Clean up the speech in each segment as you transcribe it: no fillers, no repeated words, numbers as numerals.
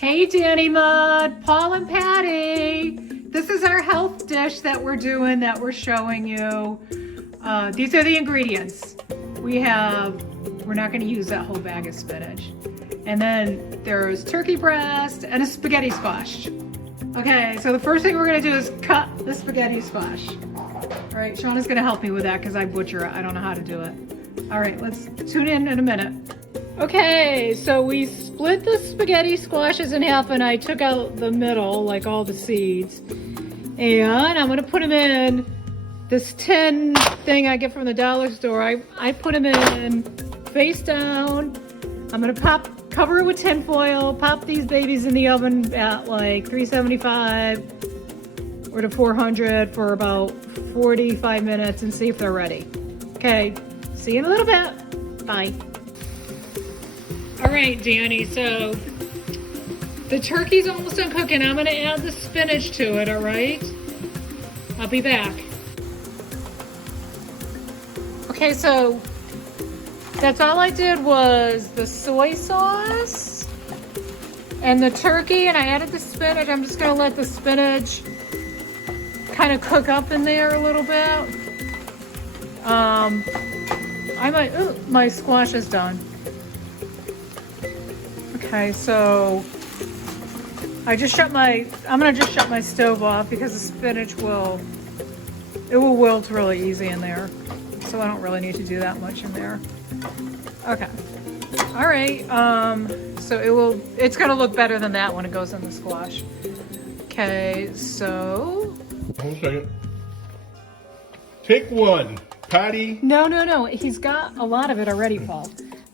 Hey Danny Mud, Paul and Patty. This is our health dish that we're doing, that we're showing you. These are the ingredients. We're not gonna use that whole bag of spinach. And then there's turkey breast and a spaghetti squash. Okay, so the first thing we're gonna do is cut the spaghetti squash. All right, Shauna's gonna help me with that because I butcher it. I don't know how to do it. All right, let's tune in a minute. Okay, so we split the spaghetti squashes in half and I took out the middle, like all the seeds. And I'm gonna put them in this tin thing I get from the dollar store. I put them in face down. I'm gonna cover it with tin foil, pop these babies in the oven at like 375 or to 400 for about 45 minutes and see if they're ready. Okay, see you in a little bit. Bye. All right, Danny, so the turkey's almost done cooking. I'm gonna add the spinach to it, all right? I'll be back. Okay, so that's all I did was the soy sauce and the turkey, and I added the spinach. I'm just gonna let the spinach kind of cook up in there a little bit. My squash is done. Okay, so I'm gonna just shut my stove off because the spinach will wilt really easy in there. So I don't really need to do that much in there. Okay. All right, so it's gonna look better than that when it goes in the squash. Okay, so. Hold a second. Take one, Patty. No, he's got a lot of it already, Paul.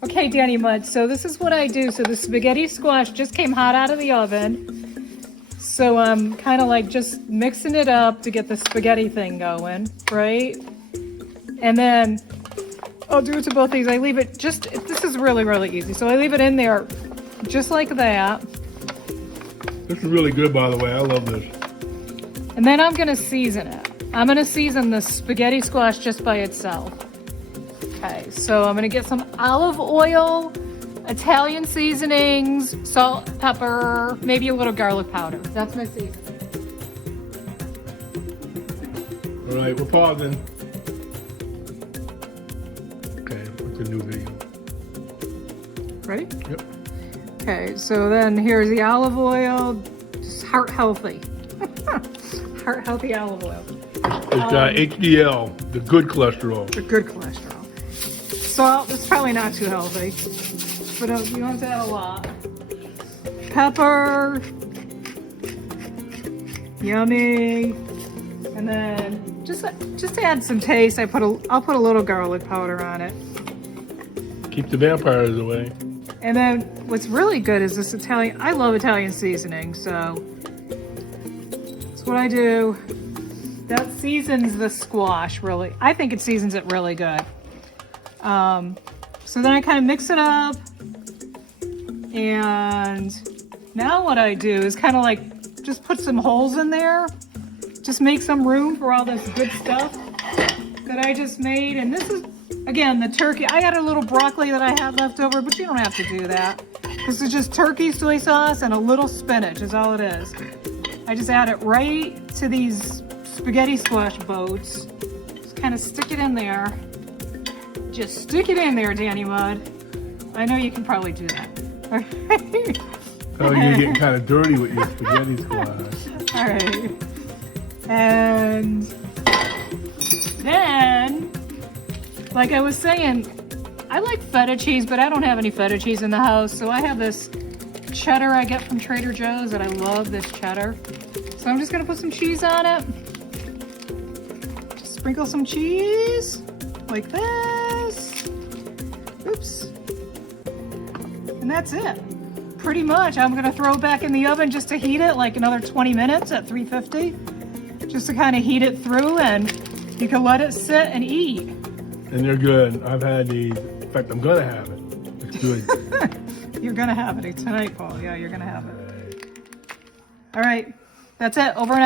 Okay, Danny Mud, so this is what I do. So the spaghetti squash just came hot out of the oven. So I'm kind of like just mixing it up to get the spaghetti thing going, right? And then I'll do it to both these. I leave it this is really, really easy. So I leave it in there just like that. This is really good, by the way. I love this. And then I'm gonna season it. I'm gonna season the spaghetti squash just by itself. Okay, so I'm gonna get some olive oil, Italian seasonings, salt, pepper, maybe a little garlic powder. That's my seasoning. All right, we're pausing. Okay, what's the new video? Ready? Yep. Okay, so then here's the olive oil, just heart healthy. Heart healthy olive oil. It's HDL, the good cholesterol. The good cholesterol. Salt, that's probably not too healthy, but you don't have to add a lot. Pepper, yummy, and then just to add some taste, I'll put a little garlic powder on it. Keep the vampires away. And then what's really good is this Italian. I love Italian seasoning, so that's what I do. That seasons the squash really. I think it seasons it really good. So then I kind of mix it up, and now what I do is kind of like just put some holes in there, just make some room for all this good stuff that I just made. And this is, again, the turkey. I got a little broccoli that I had left over, but you don't have to do that. This is just turkey, soy sauce, and a little spinach is all it is. I just add it right to these spaghetti squash boats. Just kind of stick it in there. Just stick it in there, Danny Mud. I know you can probably do that. Oh, you're getting kind of dirty with your spaghetti squash. All right. And then, like I was saying, I like feta cheese, but I don't have any feta cheese in the house. So I have this cheddar I get from Trader Joe's, and I love this cheddar. So I'm just gonna put some cheese on it. Just sprinkle some cheese like this. Oops. And that's it. Pretty much. I'm gonna throw it back in the oven just to heat it like another 20 minutes at 350. Just to kind of heat it through, and you can let it sit and eat. And they're good. I've had these. In fact, I'm gonna have it. It's good. You're gonna have it tonight, Paul. Yeah, you're gonna have it. All right. That's it. Over and out.